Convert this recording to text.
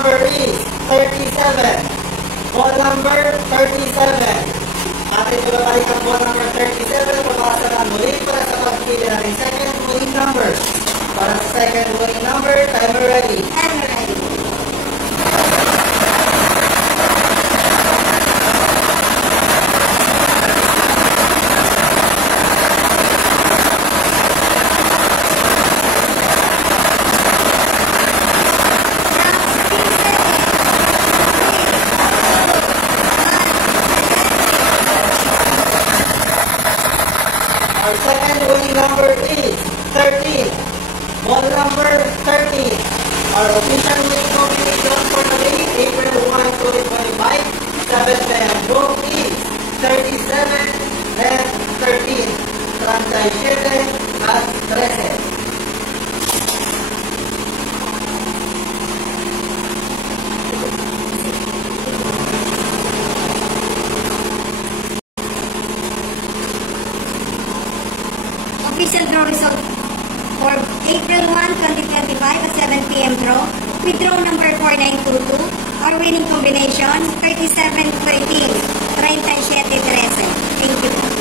number is 37. Ball number 37. Atin ibabalik ang ball number 37. Pabasa na muli para sa pagpili natin second winning number. Para sa second winning number, timer ready. Timer ready. Our second winning number is 13. Ball number 13. Our official winning combination for the day, April 1, 2025, 7th and group is 37 and 13. 37 at 13. Official draw result for April 1, 2025 at 7 p.m. draw. With draw number 4922, our winning combination 37-13, 37-13. Thank you.